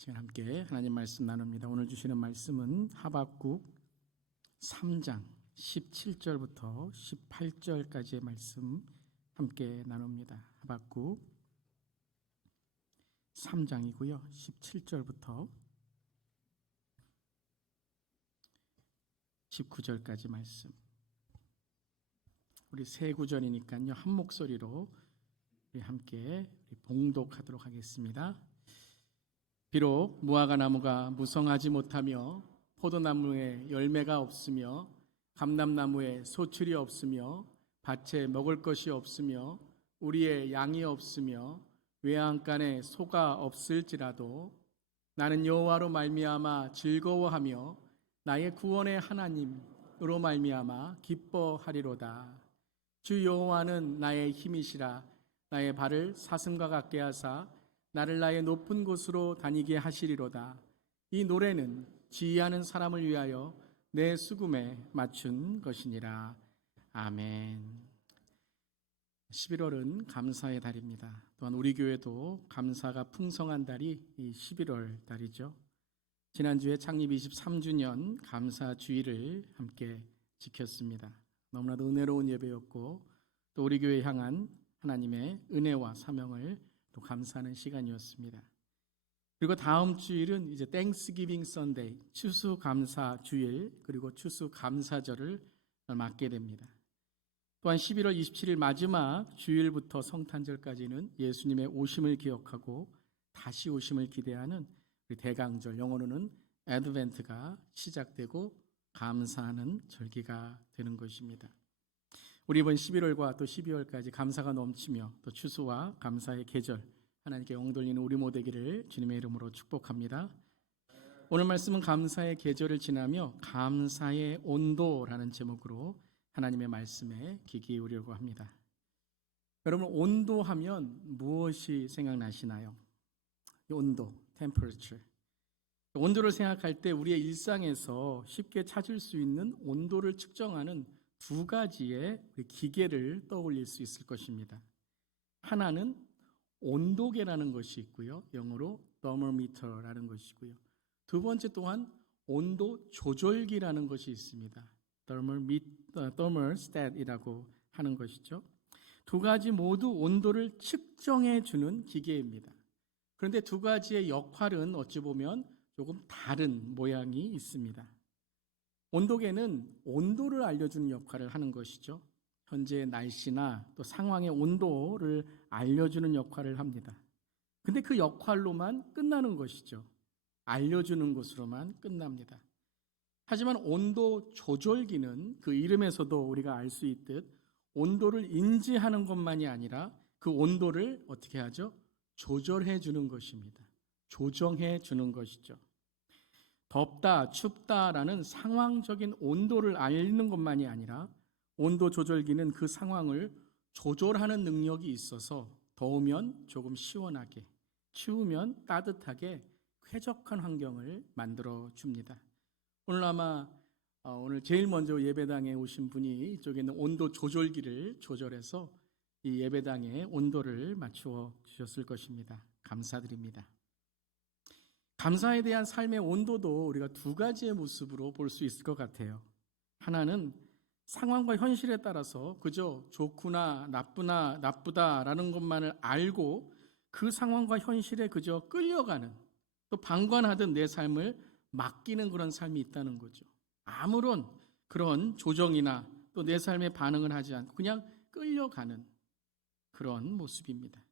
시간 함께 하나님 말씀 나눕니다. 오늘 주시는 말씀은 하박국 3장 17절부터 18절까지의 말씀 함께 나눕니다. 하박국 3장이고요. 17절부터 19절까지 말씀. 우리 세 구절이니까요. 한 목소리로 우리 함께 봉독하도록 하겠습니다. 비록 무화과 나무가 무성하지 못하며 포도나무에 열매가 없으며 감람나무에 소출이 없으며 밭에 먹을 것이 없으며 우리의 양이 없으며 외양간에 소가 없을지라도 나는 여호와로 말미암아 즐거워하며 나의 구원의 하나님으로 말미암아 기뻐하리로다. 주 여호와는 나의 힘이시라. 나의 발을 사슴과 같게 하사 나를 나의 높은 곳으로 다니게 하시리로다. 이 노래는 지휘하는 사람을 위하여 내 수금에 맞춘 것이니라. 아멘. 11월은 감사의 달입니다. 또한 우리 교회도 감사가 풍성한 달이 이 11월 달이죠. 지난주에 창립 23주년 감사 주일을 함께 지켰습니다. 너무나도 은혜로운 예배였고 또 우리 교회 향한 하나님의 은혜와 사명을 또 감사하는 시간이었습니다. 그리고 다음 주일은 이제 땡스기빙 선데이, 추수감사 주일, 그리고 추수감사절을 맞게 됩니다. 또한 11월 27일 마지막 주일부터 성탄절까지는 예수님의 오심을 기억하고 다시 오심을 기대하는 우리 대강절, 영어로는 애드벤트가 시작되고 감사하는 절기가 되는 것입니다. 우리 이번 11월과 또 12월까지 감사가 넘치며 또 추수와 감사의 계절 하나님께 영 돌리는 우리 모두 되기를 주님의 이름으로 축복합니다. 오늘 말씀은 감사의 계절을 지나며 감사의 온도라는 제목으로 하나님의 말씀에 귀 기울이려고 합니다. 여러분, 온도하면 무엇이 생각나시나요? 온도, temperature. 온도를 생각할 때 우리의 일상에서 쉽게 찾을 수 있는 온도를 측정하는 두 가지의 기계를 떠올릴 수 있을 것입니다. 하나는 온도계라는 것이 있고요. 영어로 thermometer라는 것이고요. 두 번째 또한 온도 조절기라는 것이 있습니다. thermostat이라고 하는 것이죠. 두 가지 모두 온도를 측정해 주는 기계입니다. 그런데 두 가지의 역할은 어찌 보면 조금 다른 모양이 있습니다. 온도계는 온도를 알려주는 역할을 하는 것이죠. 현재의 날씨나 또 상황의 온도를 알려주는 역할을 합니다. 근데 그 역할로만 끝나는 것이죠. 알려주는 것으로만 끝납니다. 하지만 온도 조절기는 그 이름에서도 우리가 알 수 있듯 온도를 인지하는 것만이 아니라 그 온도를 어떻게 하죠? 조절해 주는 것입니다. 조정해 주는 것이죠. 덥다, 춥다라는 상황적인 온도를 알리는 것만이 아니라 온도 조절기는 그 상황을 조절하는 능력이 있어서 더우면 조금 시원하게, 추우면 따뜻하게 쾌적한 환경을 만들어 줍니다. 오늘 아마 오늘 제일 먼저 예배당에 오신 분이 이쪽에 있는 온도 조절기를 조절해서 이 예배당의 온도를 맞추어 주셨을 것입니다. 감사드립니다. 감사에 대한 삶의 온도도 우리가 두 가지의 모습으로 볼 수 있을 것 같아요. 하나는 상황과 현실에 따라서 그저 좋구나 나쁘나 나쁘다라는 것만을 알고 그 상황과 현실에 그저 끌려가는, 또 방관하듯 내 삶을 맡기는 그런 삶이 있다는 거죠. 아무런 그런 조정이나 또 내 삶에 반응을 하지 않고 그냥 끌려가는 그런 모습입니다.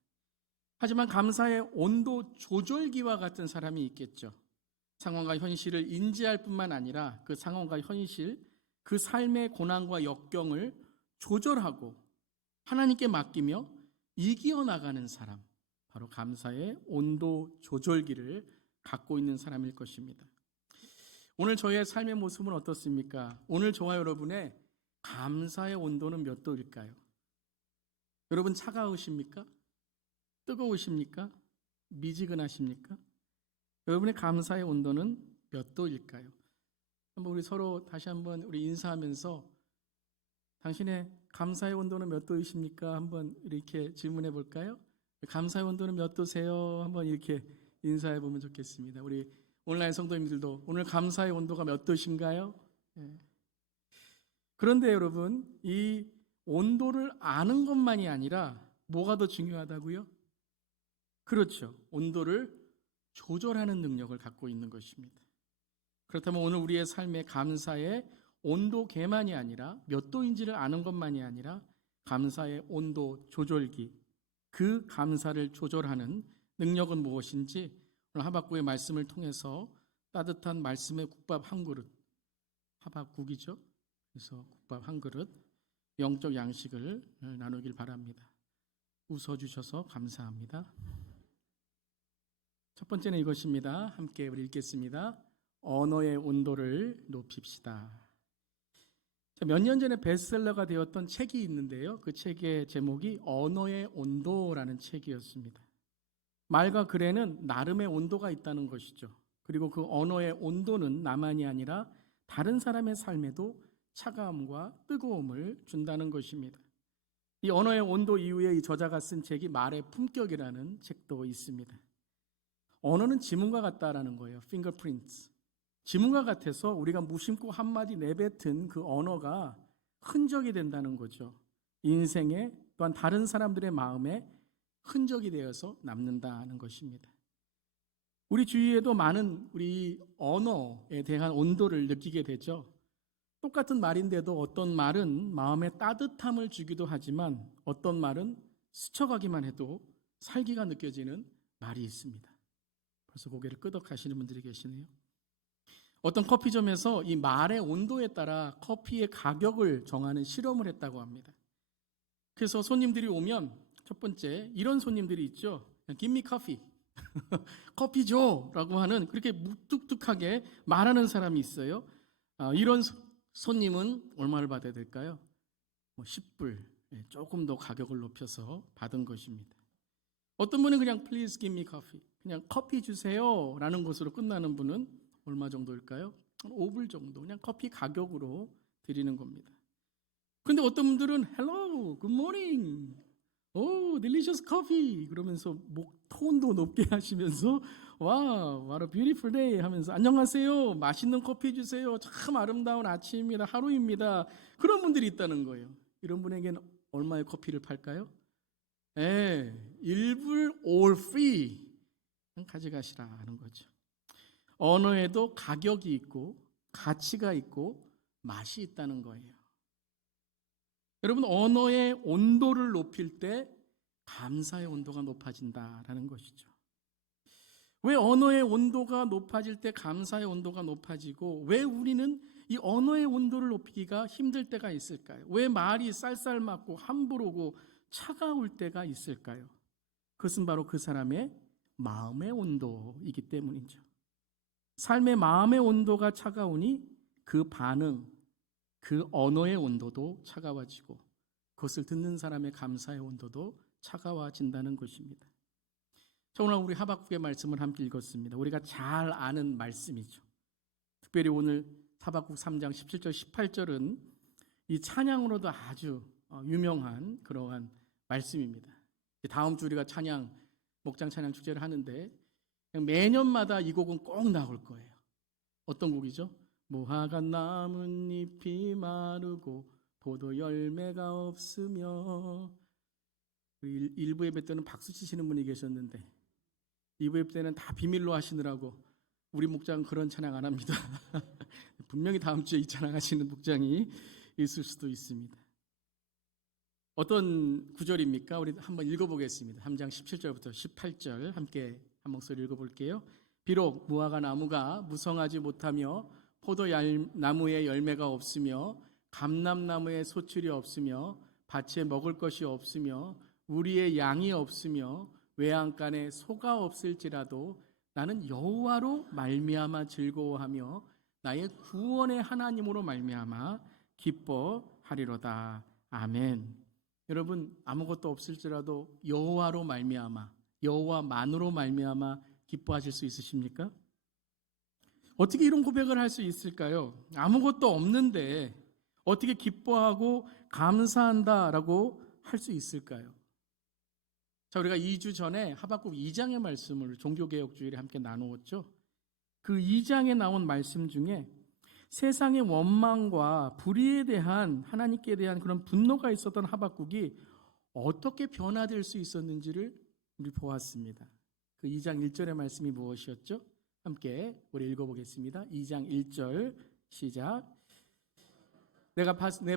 하지만 감사의 온도 조절기와 같은 사람이 있겠죠. 상황과 현실을 인지할 뿐만 아니라 그 상황과 현실, 그 삶의 고난과 역경을 조절하고 하나님께 맡기며 이겨나가는 사람, 바로 감사의 온도 조절기를 갖고 있는 사람일 것입니다. 오늘 저의 삶의 모습은 어떻습니까? 오늘 저와 여러분의 감사의 온도는 몇 도일까요? 여러분 차가우십니까? 뜨거우십니까? 미지근하십니까? 여러분의 감사의 온도는 몇 도일까요? 한번 우리 서로 다시 한번 우리 인사하면서 당신의 감사의 온도는 몇 도이십니까? 한번 이렇게 질문해 볼까요? 감사의 온도는 몇 도세요? 한번 이렇게 인사해 보면 좋겠습니다. 우리 온라인 성도님들도 오늘 감사의 온도가 몇 도신가요? 그런데 여러분, 이 온도를 아는 것만이 아니라 뭐가 더 중요하다고요? 그렇죠. 온도를 조절하는 능력을 갖고 있는 것입니다. 그렇다면 오늘 우리의 삶의 감사의 온도계만이 아니라 몇 도인지를 아는 것만이 아니라 감사의 온도 조절기, 그 감사를 조절하는 능력은 무엇인지 오늘 하박국의 말씀을 통해서 따뜻한 말씀의 국밥 한 그릇, 하박국이죠. 그래서 국밥 한 그릇, 영적 양식을 나누길 바랍니다. 웃어주셔서 감사합니다. 첫 번째는 이것입니다. 함께 우리 읽겠습니다. 언어의 온도를 높입시다. 몇 년 전에 베스트셀러가 되었던 책이 있는데요. 그 책의 제목이 언어의 온도라는 책이었습니다. 말과 글에는 나름의 온도가 있다는 것이죠. 그리고 그 언어의 온도는 나만이 아니라 다른 사람의 삶에도 차가움과 뜨거움을 준다는 것입니다. 이 언어의 온도 이후에 이 저자가 쓴 책이 말의 품격이라는 책도 있습니다. 언어는 지문과 같다라는 거예요. fingerprints. 지문과 같아서 우리가 무심코 한마디 내뱉은 그 언어가 흔적이 된다는 거죠. 인생에 또한 다른 사람들의 마음에 흔적이 되어서 남는다는 것입니다. 우리 주위에도 많은 우리 언어에 대한 온도를 느끼게 되죠. 똑같은 말인데도 어떤 말은 마음에 따뜻함을 주기도 하지만 어떤 말은 스쳐가기만 해도 살기가 느껴지는 말이 있습니다. 벌써 고개를 끄덕하시는 분들이 계시네요. 어떤 커피점에서 이 말의 온도에 따라 커피의 가격을 정하는 실험을 했다고 합니다. 그래서 손님들이 오면 첫 번째 이런 손님들이 있죠. Give me coffee. 커피 줘! 라고 하는 그렇게 무뚝뚝하게 말하는 사람이 있어요. 이런 손님은 얼마를 받아야 될까요? 10불, 조금 더 가격을 높여서 받은 것입니다. 어떤 분은 그냥 Please give me coffee, 그냥 커피 주세요 라는 것으로 끝나는 분은 얼마 정도일까요? 5불 정도, 그냥 커피 가격으로 드리는 겁니다. 그런데 어떤 분들은 Hello, good morning, oh, delicious coffee 그러면서 톤도 높게 하시면서 와, what a beautiful day 하면서 안녕하세요, 맛있는 커피 주세요, 참 아름다운 아침입니다, 하루입니다. 그런 분들이 있다는 거예요. 이런 분에게는 얼마의 커피를 팔까요? 1불 all free 가져가시라 하는 거죠. 언어에도 가격이 있고 가치가 있고 맛이 있다는 거예요. 여러분, 언어의 온도를 높일 때 감사의 온도가 높아진다라는 것이죠. 왜 언어의 온도가 높아질 때 감사의 온도가 높아지고 왜 우리는 이 언어의 온도를 높이기가 힘들 때가 있을까요? 왜 말이 쌀쌀맞고 함부로고 차가울 때가 있을까요? 그것은 바로 그 사람의 마음의 온도이기 때문이죠. 삶의 마음의 온도가 차가우니 그 반응, 그 언어의 온도도 차가워지고 그것을 듣는 사람의 감사의 온도도 차가워진다는 것입니다. 자, 오늘 우리 하박국의 말씀을 함께 읽었습니다. 우리가 잘 아는 말씀이죠. 특별히 오늘 하박국 3장 17절 18절은 이 찬양으로도 아주 유명한 그러한 말씀입니다. 다음 주 우리가 목장 찬양 축제를 하는데 매년마다 이 곡은 꼭 나올 거예요. 어떤 곡이죠? 무화과 나뭇잎이 마르고 포도 열매가 없으며. 1부 예배 때는 박수 치시는 분이 계셨는데 2부 예배 때는 다 비밀로 하시느라고 우리 목장은 그런 찬양 안 합니다. 분명히 다음 주에 이 찬양 하시는 목장이 있을 수도 있습니다. 어떤 구절입니까? 우리 한번 읽어보겠습니다. 3장 17절부터 18절 함께 한 목소리 읽어볼게요. 비록 무화과 나무가 무성하지 못하며 포도나무에 열매가 없으며 감람나무에 소출이 없으며 밭에 먹을 것이 없으며 우리의 양이 없으며 외양간에 소가 없을지라도 나는 여호와로 말미암아 즐거워하며 나의 구원의 하나님으로 말미암아 기뻐하리로다. 아멘. 여러분, 아무것도 없을지라도 여호와로 말미암아, 여호와만으로 말미암아 기뻐하실 수 있으십니까? 어떻게 이런 고백을 할 수 있을까요? 아무것도 없는데 어떻게 기뻐하고 감사한다라고 할 수 있을까요? 자, 우리가 2주 전에 하박국 2장의 말씀을 종교개혁주일에 함께 나누었죠. 그 2장에 나온 말씀 중에 세상의 원망과 불의에 대한 하나님께 대한 그런 분노가 있었던 하박국이 어떻게 변화될 수 있었는지를 우리 보았습니다. 그 2장 1절의 말씀이 무엇이었죠? 함께 우리 읽어보겠습니다. 2장 1절 시작. 내가 내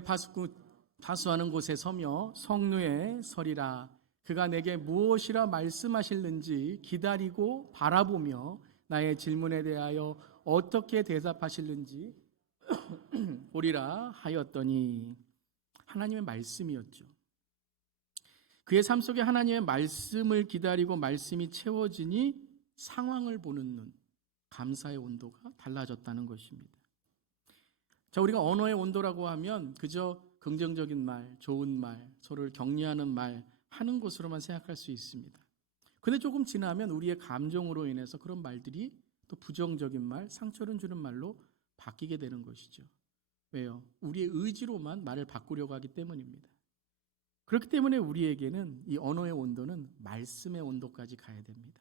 파수하는 곳에 서며 성루에 서리라. 그가 내게 무엇이라 말씀하실는지 기다리고 바라보며 나의 질문에 대하여 어떻게 대답하실는지 보리라 하였더니, 하나님의 말씀이었죠. 그의 삶 속에 하나님의 말씀을 기다리고 말씀이 채워지니 상황을 보는 눈, 감사의 온도가 달라졌다는 것입니다. 자, 우리가 언어의 온도라고 하면 그저 긍정적인 말, 좋은 말, 서로를 격려하는 말 하는 것으로만 생각할 수 있습니다. 근데 조금 지나면 우리의 감정으로 인해서 그런 말들이 또 부정적인 말, 상처를 주는 말로 바뀌게 되는 것이죠. 왜요? 우리의 의지로만 말을 바꾸려고 하기 때문입니다. 그렇기 때문에 우리에게는 이 언어의 온도는 말씀의 온도까지 가야 됩니다.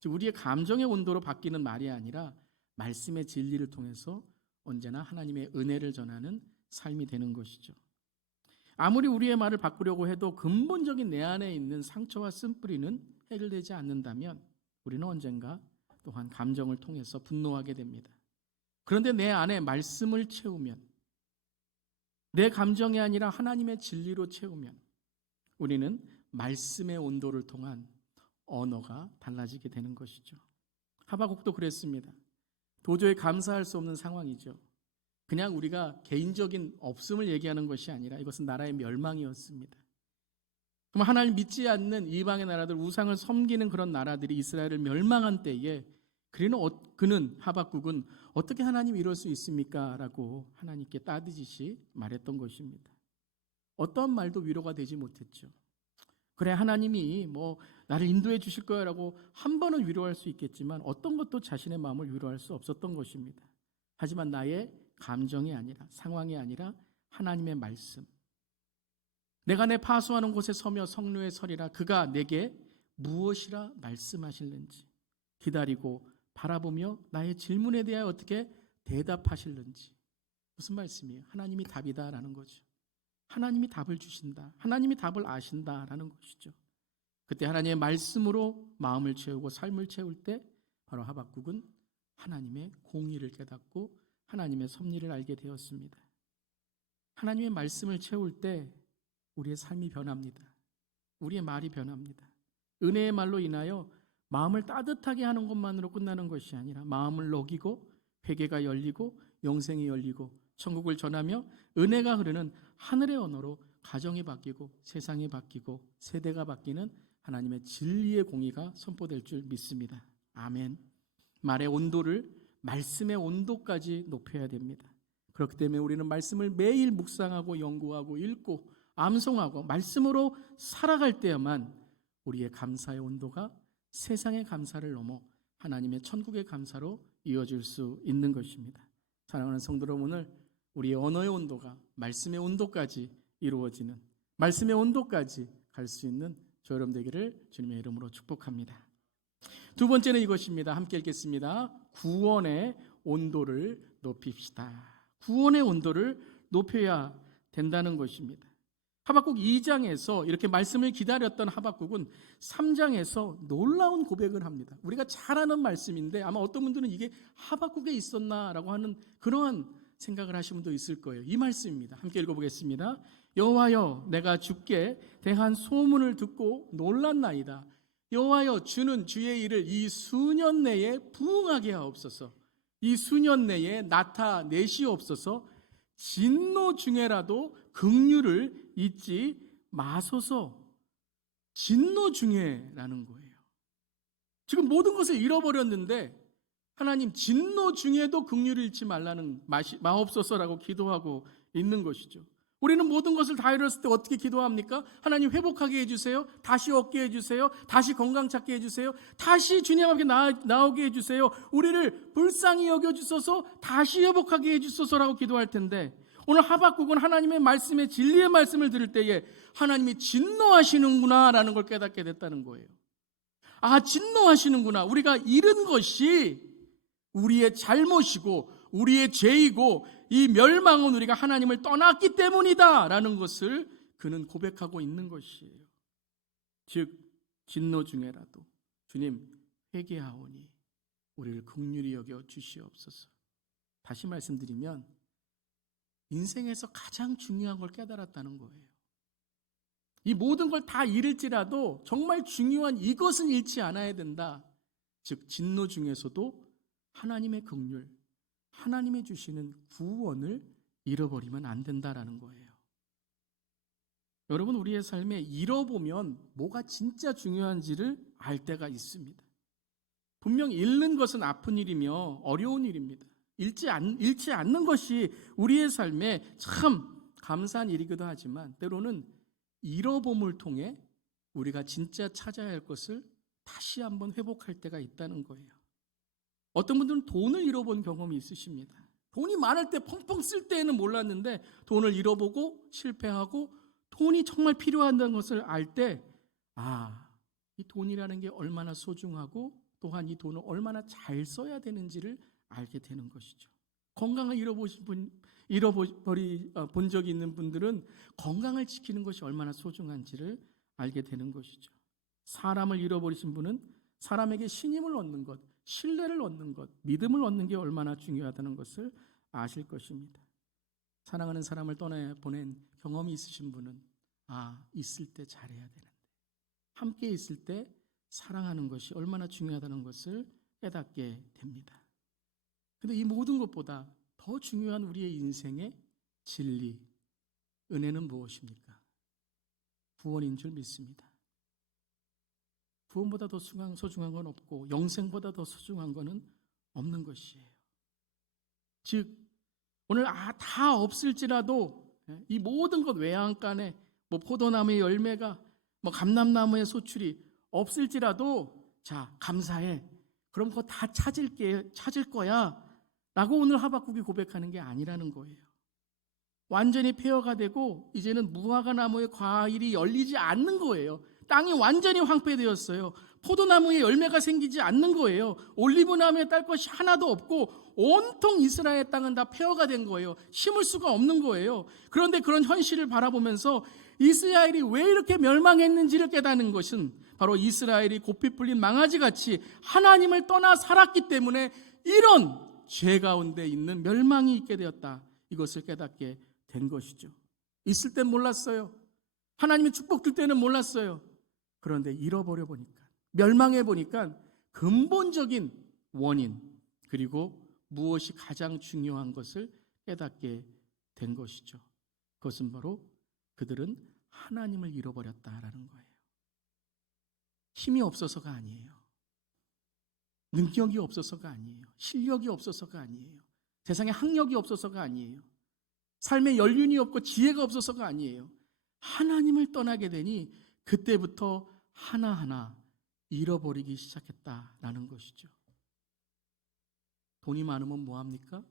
즉, 우리의 감정의 온도로 바뀌는 말이 아니라 말씀의 진리를 통해서 언제나 하나님의 은혜를 전하는 삶이 되는 것이죠. 아무리 우리의 말을 바꾸려고 해도 근본적인 내 안에 있는 상처와 쓴뿌리는 해결되지 않는다면 우리는 언젠가 또한 감정을 통해서 분노하게 됩니다. 그런데 내 안에 말씀을 채우면, 내 감정이 아니라 하나님의 진리로 채우면 우리는 말씀의 온도를 통한 언어가 달라지게 되는 것이죠. 하박국도 그랬습니다. 도저히 감사할 수 없는 상황이죠. 그냥 우리가 개인적인 없음을 얘기하는 것이 아니라 이것은 나라의 멸망이었습니다. 그럼 하나님 믿지 않는 이방의 나라들, 우상을 섬기는 그런 나라들이 이스라엘을 멸망한 때에 그는 하박국은 어떻게 하나님 이럴 수 있습니까? 라고 하나님께 따지듯이 말했던 것입니다. 어떤 말도 위로가 되지 못했죠. 그래, 하나님이 나를 인도해 주실 거야 라고 한 번은 위로할 수 있겠지만 어떤 것도 자신의 마음을 위로할 수 없었던 것입니다. 하지만 나의 감정이 아니라, 상황이 아니라 하나님의 말씀, 내가 내 파수하는 곳에 서며 성루에 서리라. 그가 내게 무엇이라 말씀하실는지 기다리고 바라보며 나의 질문에 대하여 어떻게 대답하실는지. 무슨 말씀이에요? 하나님이 답이다라는 거죠. 하나님이 답을 주신다, 하나님이 답을 아신다라는 것이죠. 그때 하나님의 말씀으로 마음을 채우고 삶을 채울 때 바로 하박국은 하나님의 공의를 깨닫고 하나님의 섭리를 알게 되었습니다. 하나님의 말씀을 채울 때 우리의 삶이 변합니다. 우리의 말이 변합니다. 은혜의 말로 인하여 마음을 따뜻하게 하는 것만으로 끝나는 것이 아니라 마음을 녹이고 회개가 열리고 영생이 열리고 천국을 전하며 은혜가 흐르는 하늘의 언어로 가정이 바뀌고 세상이 바뀌고 세대가 바뀌는 하나님의 진리의 공의가 선포될 줄 믿습니다. 아멘. 말의 온도를 말씀의 온도까지 높여야 됩니다. 그렇기 때문에 우리는 말씀을 매일 묵상하고 연구하고 읽고 암송하고 말씀으로 살아갈 때야만 우리의 감사의 온도가 세상의 감사를 넘어 하나님의 천국의 감사로 이어질 수 있는 것입니다. 사랑하는 성도 여러분, 오늘 우리의 언어의 온도가 말씀의 온도까지 이루어지는, 말씀의 온도까지 갈 수 있는 저 여러분 되기를 주님의 이름으로 축복합니다. 두 번째는 이것입니다. 함께 읽겠습니다. 구원의 온도를 높입시다. 구원의 온도를 높여야 된다는 것입니다. 하박국 2장에서 이렇게 말씀을 기다렸던 하박국은 3장에서 놀라운 고백을 합니다. 우리가 잘 아는 말씀인데 아마 어떤 분들은 이게 하박국에 있었나라고 하는 그러한 생각을 하신 분도 있을 거예요. 이 말씀입니다. 함께 읽어보겠습니다. 여호와여, 내가 주께 대한 소문을 듣고 놀랐나이다. 여호와여, 주는 주의 일을 이 수년 내에 부응하게 하옵소서. 이 수년 내에 나타내시옵소서. 진노 중에라도 긍휼을 잊지 마소서. 진노 중에라는 거예요. 지금 모든 것을 잃어버렸는데 하나님 진노 중에도 긍휼을 잃지 말라는 마옵소서라고 기도하고 있는 것이죠. 우리는 모든 것을 다 잃었을 때 어떻게 기도합니까? 하나님 회복하게 해주세요. 다시 얻게 해주세요. 다시 건강 찾게 해주세요. 다시 주님 앞에 나오게 해주세요. 우리를 불쌍히 여겨주소서. 다시 회복하게 해주소서라고 기도할 텐데 오늘 하박국은 하나님의 말씀에 진리의 말씀을 들을 때에 하나님이 진노하시는구나 라는 걸 깨닫게 됐다는 거예요. 아, 진노하시는구나. 우리가 잃은 것이 우리의 잘못이고 우리의 죄이고 이 멸망은 우리가 하나님을 떠났기 때문이다 라는 것을 그는 고백하고 있는 것이에요. 즉 진노 중에라도 주님 회개하오니 우리를 긍휼히 여겨 주시옵소서. 다시 말씀드리면 인생에서 가장 중요한 걸 깨달았다는 거예요. 이 모든 걸 다 잃을지라도 정말 중요한 이것은 잃지 않아야 된다. 즉 진노 중에서도 하나님의 긍휼, 하나님의 주시는 구원을 잃어버리면 안 된다라는 거예요. 여러분, 우리의 삶에 잃어보면 뭐가 진짜 중요한지를 알 때가 있습니다. 분명 잃는 것은 아픈 일이며 어려운 일입니다. 잃지 않는 것이 우리의 삶에 참 감사한 일이기도 하지만 때로는 잃어봄을 통해 우리가 진짜 찾아야 할 것을 다시 한번 회복할 때가 있다는 거예요. 어떤 분들은 돈을 잃어본 경험이 있으십니다. 돈이 많을 때 펑펑 쓸 때에는 몰랐는데 돈을 잃어보고 실패하고 돈이 정말 필요하다는 것을 알 때 이 돈이라는 게 얼마나 소중하고 또한 이 돈을 얼마나 잘 써야 되는지를 알게 되는 것이죠. 건강을 잃어본 적이 있는 분들은 건강을 지키는 것이 얼마나 소중한지를 알게 되는 것이죠. 사람을 잃어버리신 분은 사람에게 신임을 얻는 것, 신뢰를 얻는 것, 믿음을 얻는 게 얼마나 중요하다는 것을 아실 것입니다. 사랑하는 사람을 떠나보낸 경험이 있으신 분은 있을 때 잘해야 되는데, 함께 있을 때 사랑하는 것이 얼마나 중요하다는 것을 깨닫게 됩니다. 그런데 이 모든 것보다 더 중요한 우리의 인생의 진리, 은혜는 무엇입니까? 구원인 줄 믿습니다. 구원보다 더 소중한 건 없고 영생보다 더 소중한 것은 없는 것이에요. 즉 오늘 다 없을지라도 이 모든 것 외양간에 포도나무의 열매가 감람나무의 소출이 없을지라도 감사해. 그럼 그거 다 찾을 거야 라고 오늘 하박국이 고백하는 게 아니라는 거예요. 완전히 폐허가 되고 이제는 무화과 나무의 과일이 열리지 않는 거예요. 땅이 완전히 황폐되었어요. 포도나무에 열매가 생기지 않는 거예요. 올리브나무에 딸 것이 하나도 없고 온통 이스라엘 땅은 다 폐허가 된 거예요. 심을 수가 없는 거예요. 그런데 그런 현실을 바라보면서 이스라엘이 왜 이렇게 멸망했는지를 깨닫는 것은 바로 이스라엘이 고삐 풀린 망아지같이 하나님을 떠나 살았기 때문에 이런 죄 가운데 있는 멸망이 있게 되었다. 이것을 깨닫게 된 것이죠. 있을 땐 몰랐어요. 하나님의 축복 줄 때는 몰랐어요. 그런데 잃어버려 보니까, 멸망해 보니까 근본적인 원인, 그리고 무엇이 가장 중요한 것을 깨닫게 된 것이죠. 그것은 바로 그들은 하나님을 잃어버렸다라는 거예요. 힘이 없어서가 아니에요. 능력이 없어서가 아니에요. 실력이 없어서가 아니에요. 세상에 학력이 없어서가 아니에요. 삶에 연륜이 없고 지혜가 없어서가 아니에요. 하나님을 떠나게 되니 그때부터 하나하나 잃어버리기 시작했다라는 것이죠. 돈이 많으면 뭐합니까?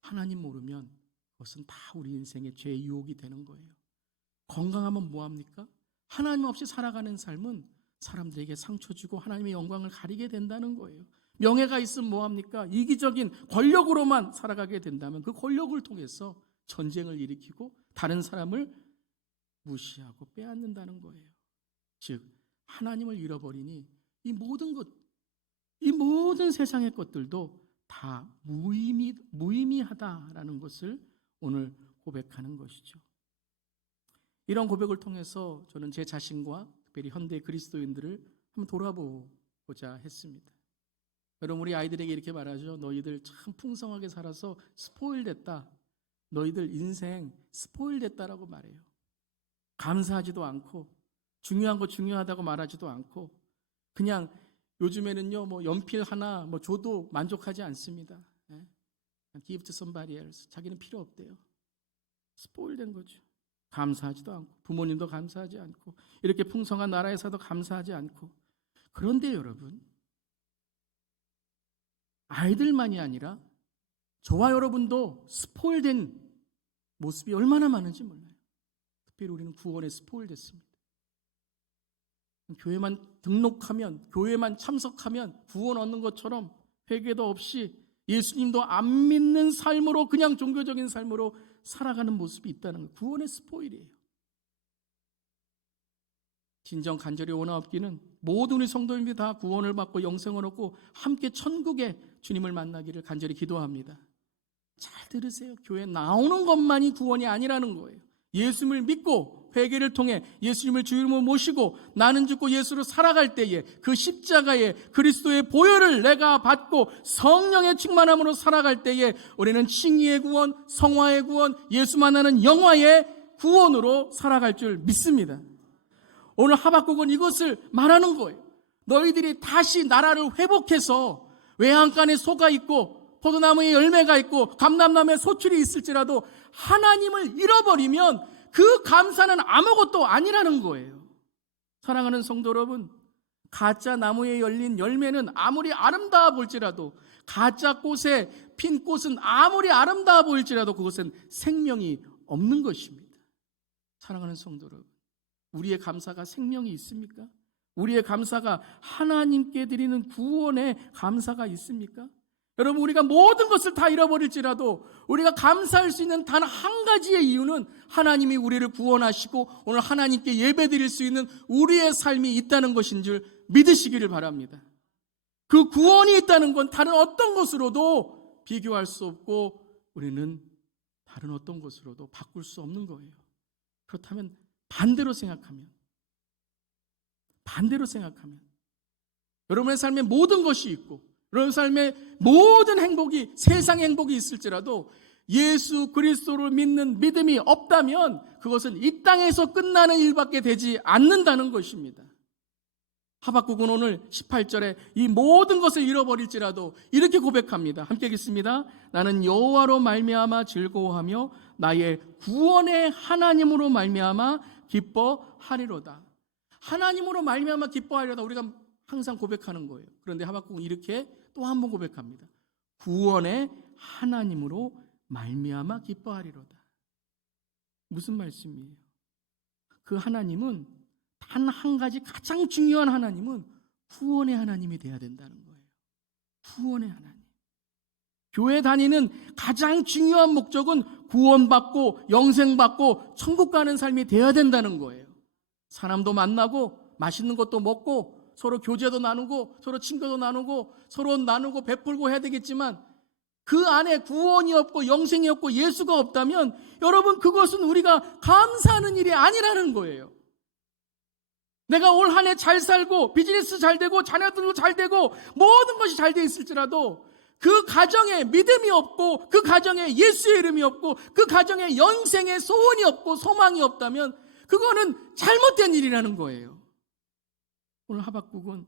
하나님 모르면 그것은 다 우리 인생의 죄의 유혹이 되는 거예요. 건강하면 뭐합니까? 하나님 없이 살아가는 삶은 사람들에게 상처 주고 하나님의 영광을 가리게 된다는 거예요. 명예가 있으면 뭐합니까? 이기적인 권력으로만 살아가게 된다면 그 권력을 통해서 전쟁을 일으키고 다른 사람을 무시하고 빼앗는다는 거예요. 즉 하나님을 잃어버리니 이 모든 세상의 것들도 다 무의미하다라는 것을 오늘 고백하는 것이죠. 이런 고백을 통해서 저는 제 자신과 특별히 현대 그리스도인들을 한번 돌아보고자 했습니다. 여러분, 우리 아이들에게 이렇게 말하죠. 너희들 참 풍성하게 살아서 스포일됐다. 너희들 인생 스포일됐다라고 말해요. 감사하지도 않고 중요한 거 중요하다고 말하지도 않고 그냥 요즘에는요 연필 하나 줘도 만족하지 않습니다. Give to somebody else. 자기는 필요 없대요. 스포일된 거죠. 감사하지도 않고 부모님도 감사하지 않고 이렇게 풍성한 나라에서도 감사하지 않고. 그런데 여러분, 아이들만이 아니라 저와 여러분도 스포일된 모습이 얼마나 많은지 몰라요. 특별히 우리는 구원에 스포일됐습니다. 교회만 등록하면, 교회만 참석하면 구원 얻는 것처럼 회개도 없이 예수님도 안 믿는 삶으로, 그냥 종교적인 삶으로 살아가는 모습이 있다는 거예요. 구원의 스포일이에요. 진정 간절히 원하옵기는 모든 우리 성도님들이 다 구원을 받고 영생을 얻고 함께 천국에 주님을 만나기를 간절히 기도합니다. 잘 들으세요. 교회 나오는 것만이 구원이 아니라는 거예요. 예수님을 믿고 회개를 통해 예수님을 주님으로 모시고 나는 죽고 예수로 살아갈 때에 그 십자가의 그리스도의 보혈을 내가 받고 성령의 충만함으로 살아갈 때에 우리는 칭의의 구원, 성화의 구원, 예수 만나는 영화의 구원으로 살아갈 줄 믿습니다. 오늘 하박국은 이것을 말하는 거예요. 너희들이 다시 나라를 회복해서 외양간에 소가 있고 포도나무에 열매가 있고 감람나무에 소출이 있을지라도 하나님을 잃어버리면 그 감사는 아무것도 아니라는 거예요. 사랑하는 성도 여러분, 가짜 나무에 열린 열매는 아무리 아름다워 보일지라도, 가짜 꽃에 핀 꽃은 아무리 아름다워 보일지라도 그것은 생명이 없는 것입니다. 사랑하는 성도 여러분, 우리의 감사가 생명이 있습니까? 우리의 감사가 하나님께 드리는 구원의 감사가 있습니까? 여러분, 우리가 모든 것을 다 잃어버릴지라도 우리가 감사할 수 있는 단 한 가지의 이유는 하나님이 우리를 구원하시고 오늘 하나님께 예배드릴 수 있는 우리의 삶이 있다는 것인 줄 믿으시기를 바랍니다. 그 구원이 있다는 건 다른 어떤 것으로도 비교할 수 없고 우리는 다른 어떤 것으로도 바꿀 수 없는 거예요. 그렇다면 반대로 생각하면 여러분의 삶에 모든 것이 있고 여러분 삶에 모든 행복이, 세상의 행복이 있을지라도 예수 그리스도를 믿는 믿음이 없다면 그것은 이 땅에서 끝나는 일밖에 되지 않는다는 것입니다. 하박국은 오늘 18절에 이 모든 것을 잃어버릴지라도 이렇게 고백합니다. 함께 읽겠습니다. 나는 여호와로 말미암아 즐거워하며 나의 구원의 하나님으로 말미암아 기뻐하리로다. 하나님으로 말미암아 기뻐하리로다, 우리가 항상 고백하는 거예요. 그런데 하박국은 이렇게 또 한 번 고백합니다. 구원의 하나님으로 말미암아 기뻐하리로다. 무슨 말씀이에요? 그 하나님은 단 한 가지, 가장 중요한 하나님은 구원의 하나님이 돼야 된다는 거예요. 구원의 하나님. 교회 다니는 가장 중요한 목적은 구원받고 영생받고 천국 가는 삶이 돼야 된다는 거예요. 사람도 만나고 맛있는 것도 먹고 서로 교제도 나누고 서로 친구도 나누고 서로 나누고 베풀고 해야 되겠지만 그 안에 구원이 없고 영생이 없고 예수가 없다면 여러분, 그것은 우리가 감사하는 일이 아니라는 거예요. 내가 올 한 해 잘 살고 비즈니스 잘 되고 자녀들도 잘 되고 모든 것이 잘 돼 있을지라도 그 가정에 믿음이 없고 그 가정에 예수의 이름이 없고 그 가정에 영생의 소원이 없고 소망이 없다면 그거는 잘못된 일이라는 거예요. 오늘 하박국은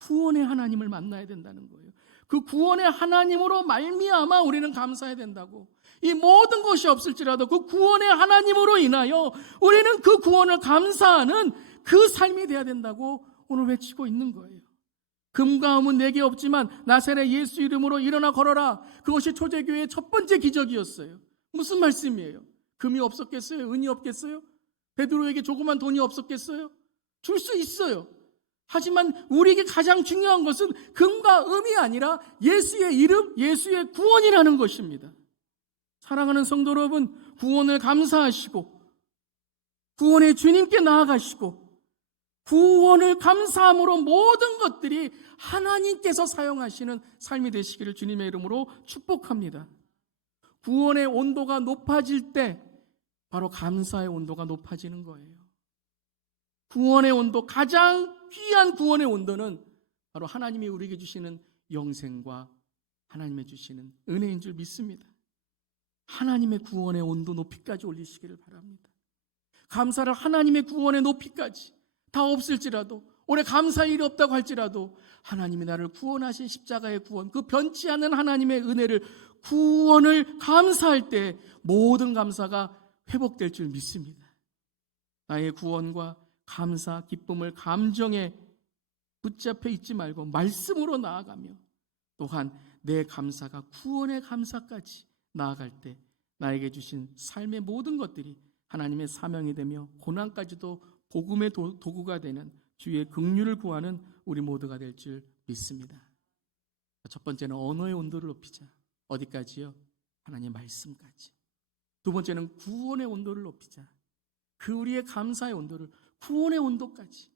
구원의 하나님을 만나야 된다는 거예요. 그 구원의 하나님으로 말미암아 우리는 감사해야 된다고. 이 모든 것이 없을지라도 그 구원의 하나님으로 인하여 우리는 그 구원을 감사하는 그 삶이 돼야 된다고 오늘 외치고 있는 거예요. 금과 은은 내게 없지만 나사렛 예수 이름으로 일어나 걸어라. 그것이 초대교회의 첫 번째 기적이었어요. 무슨 말씀이에요? 금이 없었겠어요? 은이 없겠어요? 베드로에게 조그만 돈이 없었겠어요? 줄 수 있어요. 하지만 우리에게 가장 중요한 것은 금과 은이 아니라 예수의 이름, 예수의 구원이라는 것입니다. 사랑하는 성도 여러분, 구원을 감사하시고 구원의 주님께 나아가시고 구원을 감사함으로 모든 것들이 하나님께서 사용하시는 삶이 되시기를 주님의 이름으로 축복합니다. 구원의 온도가 높아질 때 바로 감사의 온도가 높아지는 거예요. 구원의 온도, 가장 귀한 구원의 온도는 바로 하나님이 우리에게 주시는 영생과 하나님의 주시는 은혜인 줄 믿습니다. 하나님의 구원의 온도 높이까지 올리시기를 바랍니다. 감사를 하나님의 구원의 높이까지 다 없을지라도, 올해 감사할 일이 없다고 할지라도 하나님이 나를 구원하신 십자가의 구원, 그 변치 않는 하나님의 은혜를, 구원을 감사할 때 모든 감사가 회복될 줄 믿습니다. 나의 구원과 감사, 기쁨을 감정에 붙잡혀 있지 말고 말씀으로 나아가며 또한 내 감사가 구원의 감사까지 나아갈 때 나에게 주신 삶의 모든 것들이 하나님의 사명이 되며 고난까지도 복음의 도구가 되는 주의 긍휼을 구하는 우리 모두가 될 줄 믿습니다. 첫 번째는 언어의 온도를 높이자. 어디까지요? 하나님의 말씀까지. 두 번째는 구원의 온도를 높이자. 그 우리의 감사의 온도를, 구원의 온도까지.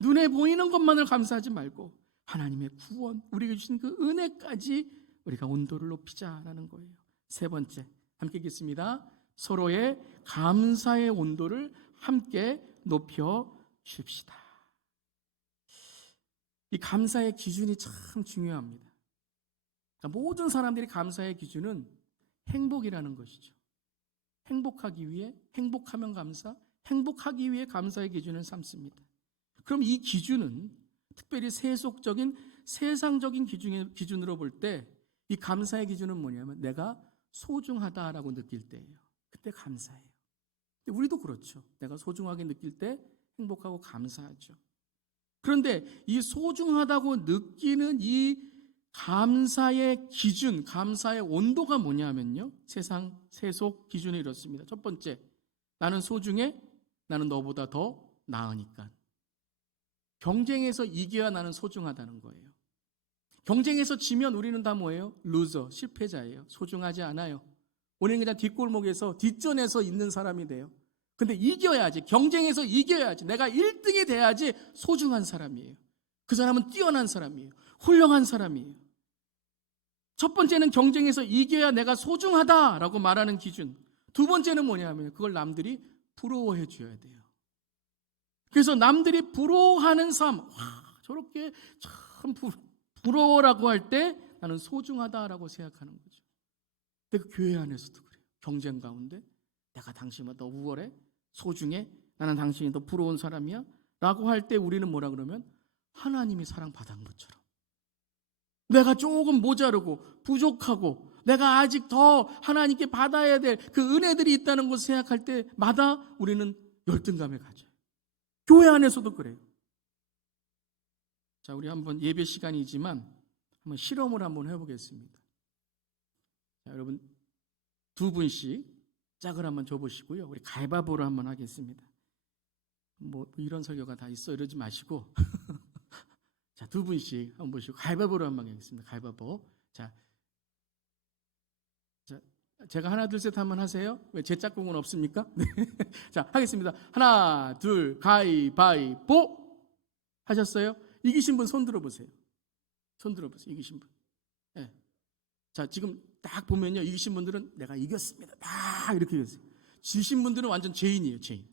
눈에 보이는 것만을 감사하지 말고 하나님의 구원, 우리에게 주신 그 은혜까지 우리가 온도를 높이자라는 거예요. 세 번째, 함께 읽겠습니다. 서로의 감사의 온도를 함께 높여 줍시다. 이 감사의 기준이 참 중요합니다. 그러니까 모든 사람들이 감사의 기준은 행복이라는 것이죠. 행복하기 위해, 행복하면 감사, 행복하기 위해 감사의 기준을 삼습니다. 그럼 이 기준은 특별히 세속적인 세상적인 기준으로 볼 때 이 감사의 기준은 뭐냐면 내가 소중하다라고 느낄 때예요. 그때 감사해요. 우리도 그렇죠. 내가 소중하게 느낄 때 행복하고 감사하죠. 그런데 이 소중하다고 느끼는 이 감사의 기준, 감사의 온도가 뭐냐면요, 세속 기준이 이렇습니다. 첫 번째, 나는 소중해, 나는 너보다 더 나으니까. 경쟁에서 이겨야 나는 소중하다는 거예요. 경쟁에서 지면 우리는 다 뭐예요? 루저, 실패자예요. 소중하지 않아요. 우리는 그냥 뒷골목에서 뒷전에서 있는 사람이 돼요. 근데 이겨야지, 경쟁에서 이겨야지, 내가 1등이 돼야지 소중한 사람이에요. 그 사람은 뛰어난 사람이에요. 훌륭한 사람이에요. 첫 번째는 경쟁에서 이겨야 내가 소중하다라고 말하는 기준. 두 번째는 뭐냐면 그걸 남들이 부러워해 줘야 돼요. 그래서 남들이 부러워하는 삶, 와, 저렇게 참 부러워라고 할 때 나는 소중하다라고 생각하는 거죠. 근데 그 교회 안에서도 그래요. 경쟁 가운데 내가 당신보다 더 우월해? 소중해? 나는 당신이 더 부러운 사람이야? 라고 할 때 우리는 뭐라 그러면 하나님이 사랑받은 것처럼 내가 조금 모자르고 부족하고 내가 아직 더 하나님께 받아야 될 그 은혜들이 있다는 것을 생각할 때마다 우리는 열등감에 가져요. 교회 안에서도 그래요. 자, 우리 한번 예배 시간이지만 한번 실험을 한번 해보겠습니다. 자, 여러분 두 분씩 짝을 한번 줘보시고요. 우리 가위바위보를 한번 하겠습니다. 뭐 이런 설교가 다 있어 이러지 마시고 자, 두 분씩 한번 보시고 가위바위보를 한번 하겠습니다. 가위바위보. 자, 제가 하나 둘 셋 한번 하세요. 왜 제 짝꿍은 없습니까? 네. 자, 하겠습니다. 하나 둘 가위바위보. 하셨어요? 이기신 분 손 들어보세요. 손 들어보세요. 이기신 분. 네. 자, 지금 딱 보면요, 이기신 분들은 내가 이겼습니다. 딱 이렇게 이겼어요. 지신 분들은 완전 죄인이에요. 죄인.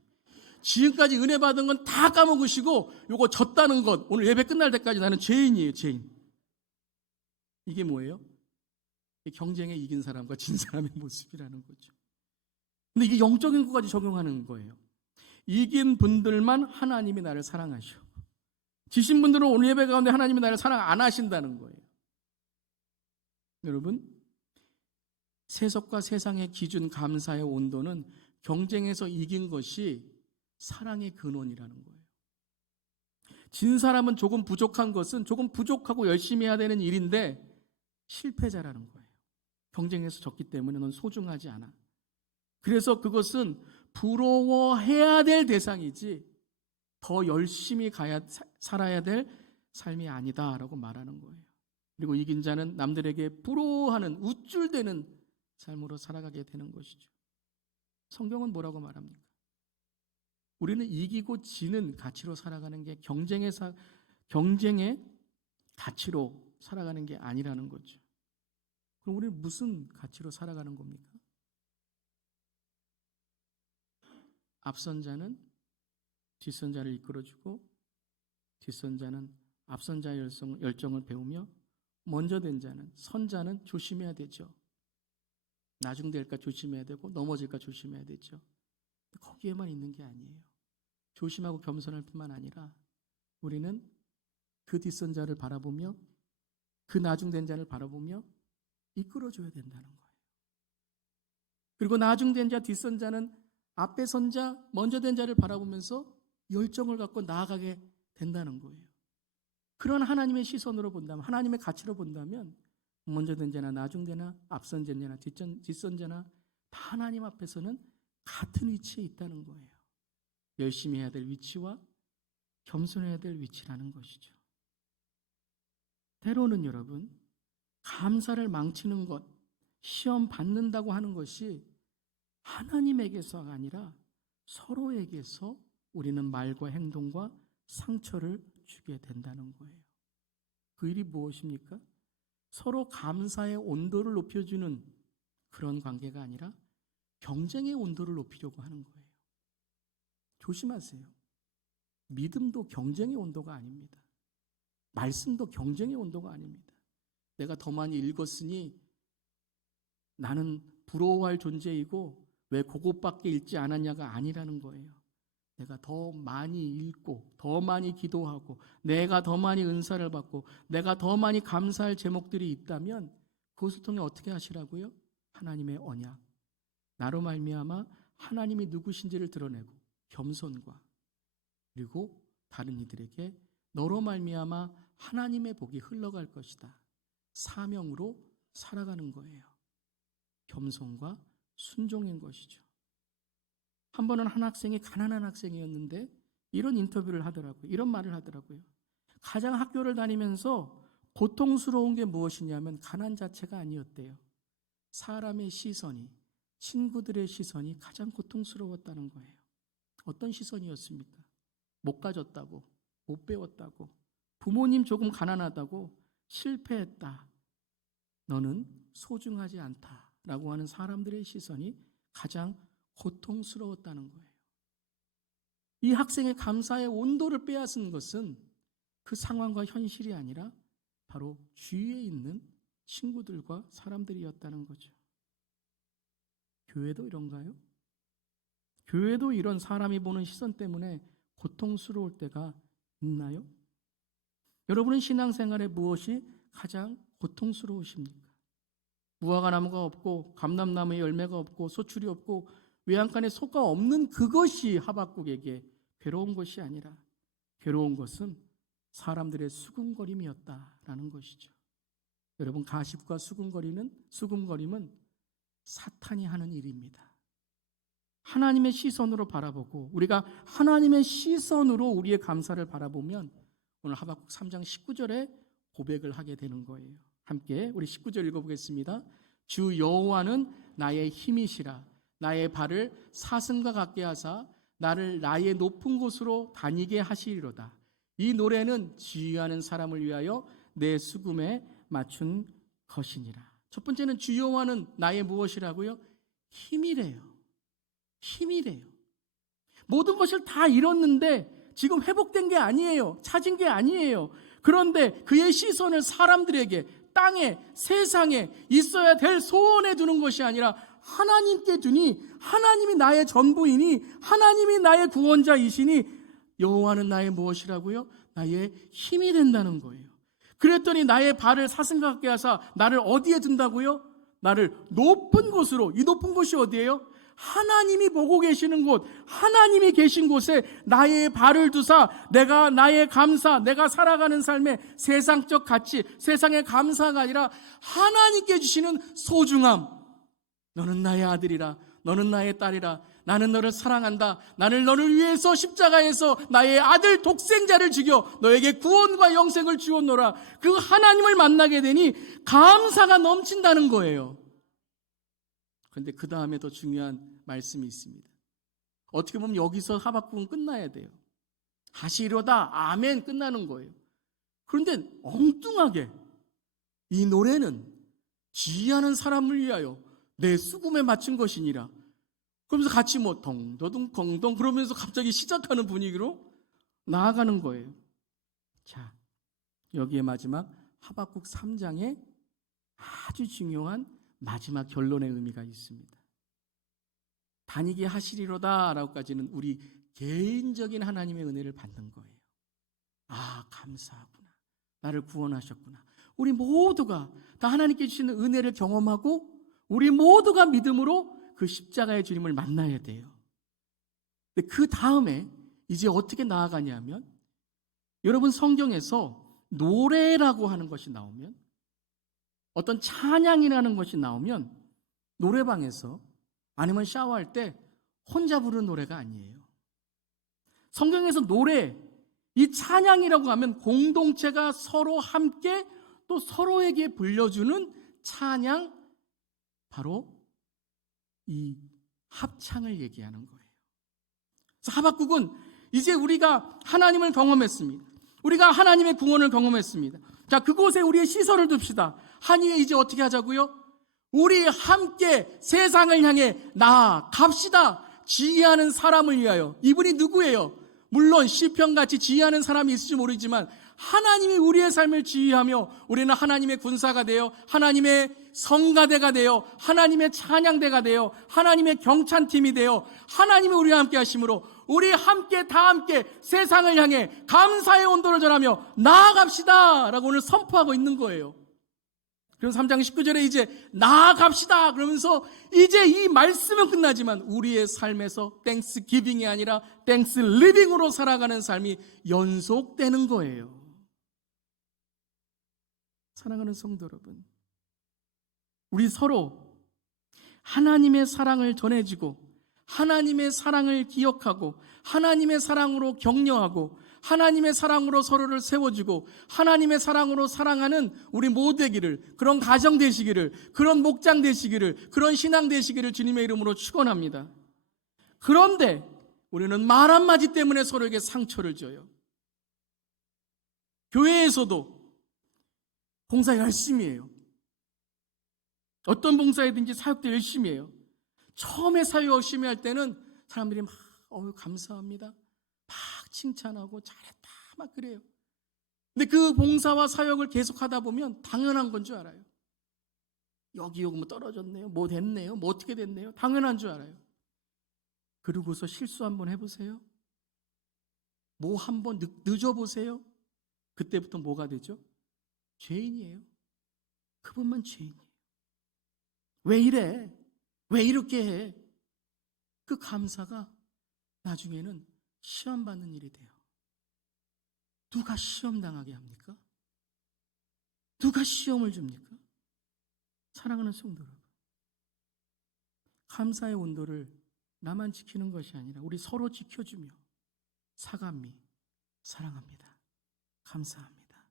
지금까지 은혜 받은 건 다 까먹으시고 요거 졌다는 것, 오늘 예배 끝날 때까지 나는 죄인이에요. 죄인. 이게 뭐예요? 경쟁에 이긴 사람과 진 사람의 모습이라는 거죠. 근데 이게 영적인 것까지 적용하는 거예요. 이긴 분들만 하나님이 나를 사랑하셔. 지신 분들은 오늘 예배 가운데 하나님이 나를 사랑 안 하신다는 거예요. 여러분, 세속과 세상의 기준 감사의 온도는 경쟁에서 이긴 것이 사랑의 근원이라는 거예요. 진 사람은 조금 부족한 것은 조금 부족하고 열심히 해야 되는 일인데 실패자라는 거예요. 경쟁에서 졌기 때문에 넌 소중하지 않아. 그래서 그것은 부러워해야 될 대상이지 더 열심히 살아야 될 삶이 아니다라고 말하는 거예요. 그리고 이긴 자는 남들에게 부러워하는 우쭐대는 삶으로 살아가게 되는 것이죠. 성경은 뭐라고 말합니까? 우리는 이기고 지는 가치로 살아가는 게 경쟁의 가치로 살아가는 게 아니라는 거죠. 그럼 우리는 무슨 가치로 살아가는 겁니까? 앞선 자는 뒷선 자를 이끌어주고 뒷선 자는 앞선 자의 열정을 배우며 먼저 된 자는, 선자는 조심해야 되죠. 나중될까 조심해야 되고 넘어질까 조심해야 되죠. 거기에만 있는 게 아니에요. 조심하고 겸손할 뿐만 아니라 우리는 그 뒷선 자를 바라보며 그 나중된 자를 바라보며 이끌어줘야 된다는 거예요. 그리고 나중된 자, 뒷선 자는 앞에 선 자, 먼저 된 자를 바라보면서 열정을 갖고 나아가게 된다는 거예요. 그런 하나님의 시선으로 본다면, 하나님의 가치로 본다면 먼저 된 자나 나중되나 앞선 자나 뒷선 자나 다 하나님 앞에서는 같은 위치에 있다는 거예요. 열심히 해야 될 위치와 겸손해야 될 위치라는 것이죠. 때로는 여러분, 감사를 망치는 것, 시험 받는다고 하는 것이 하나님에게서가 아니라 서로에게서 우리는 말과 행동과 상처를 주게 된다는 거예요. 그 일이 무엇입니까? 서로 감사의 온도를 높여주는 그런 관계가 아니라 경쟁의 온도를 높이려고 하는 거예요. 조심하세요. 믿음도 경쟁의 온도가 아닙니다. 말씀도 경쟁의 온도가 아닙니다. 내가 더 많이 읽었으니 나는 부러워할 존재이고 왜 그것밖에 읽지 않았냐가 아니라는 거예요. 내가 더 많이 읽고 더 많이 기도하고 내가 더 많이 은사를 받고 내가 더 많이 감사할 제목들이 있다면 그것을 통해 어떻게 하시라고요? 하나님의 언약, 나로 말미암아 하나님이 누구신지를 드러내고 겸손과 그리고 다른 이들에게 너로 말미암아 하나님의 복이 흘러갈 것이다. 사명으로 살아가는 거예요. 겸손과 순종인 것이죠. 한 번은 한 학생이 가난한 학생이었는데 이런 인터뷰를 하더라고요. 이런 말을 하더라고요. 가장 학교를 다니면서 고통스러운 게 무엇이냐면 가난 자체가 아니었대요. 사람의 시선이, 친구들의 시선이 가장 고통스러웠다는 거예요. 어떤 시선이었습니까? 못 가졌다고, 못 배웠다고, 부모님 조금 가난하다고, 실패했다, 너는 소중하지 않다라고 하는 사람들의 시선이 가장 고통스러웠다는 거예요. 이 학생의 감사의 온도를 빼앗은 것은 그 상황과 현실이 아니라 바로 주위에 있는 친구들과 사람들이었다는 거죠. 교회도 이런가요? 교회도 이런 사람이 보는 시선 때문에 고통스러울 때가 있나요? 여러분은 신앙생활에 무엇이 가장 고통스러우십니까? 무화과나무가 없고 감람나무에 열매가 없고 소출이 없고 외양간에 소가 없는 그것이 하박국에게 괴로운 것이 아니라 괴로운 것은 사람들의 수군거림이었다라는 것이죠. 여러분, 가십과 수군거림은 사탄이 하는 일입니다. 하나님의 시선으로 바라보고 우리가 하나님의 시선으로 우리의 감사를 바라보면 오늘 하박국 3장 19절에 고백을 하게 되는 거예요. 함께 우리 19절 읽어보겠습니다. 주 여호와는 나의 힘이시라. 나의 발을 사슴과 같게 하사 나를 나의 높은 곳으로 다니게 하시리로다. 이 노래는 지휘하는 사람을 위하여 내 수금에 맞춘 것이니라. 첫 번째는 주 여호와는 나의 무엇이라고요? 힘이래요. 힘이래요. 모든 것을 다 잃었는데 지금 회복된 게 아니에요. 찾은 게 아니에요. 그런데 그의 시선을 사람들에게, 땅에, 세상에 있어야 될 소원에 두는 것이 아니라 하나님께 두니, 하나님이 나의 전부이니, 하나님이 나의 구원자이시니 여호와는 나의 무엇이라고요? 나의 힘이 된다는 거예요. 그랬더니 나의 발을 사슴과 같게 하사 나를 어디에 둔다고요? 나를 높은 곳으로. 이 높은 곳이 어디예요? 하나님이 보고 계시는 곳, 하나님이 계신 곳에 나의 발을 두사 내가 나의 감사, 내가 살아가는 삶의 세상적 가치, 세상의 감사가 아니라 하나님께 주시는 소중함. 너는 나의 아들이라, 너는 나의 딸이라, 나는 너를 사랑한다, 나는 너를 위해서 십자가에서 나의 아들 독생자를 죽여 너에게 구원과 영생을 주었노라. 그 하나님을 만나게 되니 감사가 넘친다는 거예요. 그런데 그 다음에 더 중요한 말씀이 있습니다. 어떻게 보면 여기서 하박국은 끝나야 돼요. 하시리로다, 아멘, 끝나는 거예요. 그런데 엉뚱하게 이 노래는 지휘하는 사람을 위하여 내 수금에 맞춘 것이니라. 그러면서 같이 뭐 덩더둥 덩덩 그러면서 갑자기 시작하는 분위기로 나아가는 거예요. 자, 여기에 마지막 하박국 3장에 아주 중요한 마지막 결론의 의미가 있습니다. 다니게 하시리로다 라고까지는 우리 개인적인 하나님의 은혜를 받는 거예요. 아, 감사하구나. 나를 구원하셨구나. 우리 모두가 다 하나님께 주시는 은혜를 경험하고 우리 모두가 믿음으로 그 십자가의 주님을 만나야 돼요. 근데 그 다음에 이제 어떻게 나아가냐면, 여러분 성경에서 노래라고 하는 것이 나오면, 어떤 찬양이라는 것이 나오면 노래방에서 아니면 샤워할 때 혼자 부르는 노래가 아니에요. 성경에서 노래, 이 찬양이라고 하면 공동체가 서로 함께 또 서로에게 불려주는 찬양, 바로 이 합창을 얘기하는 거예요. 그래서 하박국은 이제 우리가 하나님을 경험했습니다. 우리가 하나님의 구원을 경험했습니다. 자, 그곳에 우리의 시선을 둡시다. 한 이에 이제 어떻게 하자고요? 우리 함께 세상을 향해 나아갑시다. 지휘하는 사람을 위하여. 이분이 누구예요? 물론 시편같이 지휘하는 사람이 있을지 모르지만 하나님이 우리의 삶을 지휘하며 우리는 하나님의 군사가 되어 하나님의 성가대가 되어 하나님의 찬양대가 되어 하나님의 경찬팀이 되어 하나님이 우리와 함께 하심으로 우리 함께 다 함께 세상을 향해 감사의 온도를 전하며 나아갑시다 라고 오늘 선포하고 있는 거예요. 그럼 3장 19절에 이제 나아갑시다 그러면서 이제 이 말씀은 끝나지만 우리의 삶에서 땡스 기빙이 아니라 땡스 리빙으로 살아가는 삶이 연속되는 거예요. 사랑하는 성도 여러분, 우리 서로 하나님의 사랑을 전해지고 하나님의 사랑을 기억하고 하나님의 사랑으로 격려하고 하나님의 사랑으로 서로를 세워주고 하나님의 사랑으로 사랑하는 우리 모두 되기를, 그런 가정 되시기를, 그런 목장 되시기를, 그런 신앙 되시기를 주님의 이름으로 축원합니다. 그런데 우리는 말 한마디 때문에 서로에게 상처를 줘요. 교회에서도 봉사 열심히 해요. 어떤 봉사이든지 사역도 열심히 해요. 처음에 사역 열심히 할 때는 사람들이 막 감사합니다, 막 칭찬하고 잘했다 막 그래요. 근데 그 봉사와 사역을 계속 하다 보면 당연한 건 줄 알아요. 여기 뭐 떨어졌네요, 뭐 됐네요, 뭐 어떻게 됐네요, 당연한 줄 알아요. 그러고서 실수 한번 해보세요. 뭐 한번 늦어보세요. 그때부터 뭐가 되죠? 죄인이에요. 그분만 죄인이에요. 왜 이래? 왜 이렇게 해? 그 감사가 나중에는 시험 받는 일이 돼요. 누가 시험 당하게 합니까? 누가 시험을 줍니까? 사랑하는 성도 여러분, 감사의 온도를 나만 지키는 것이 아니라 우리 서로 지켜주며 사감미, 사랑합니다, 감사합니다,